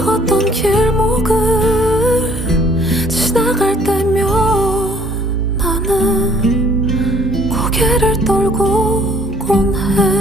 지나갔던 길목을 지나갈 때면 나는 고개를 떨고곤 해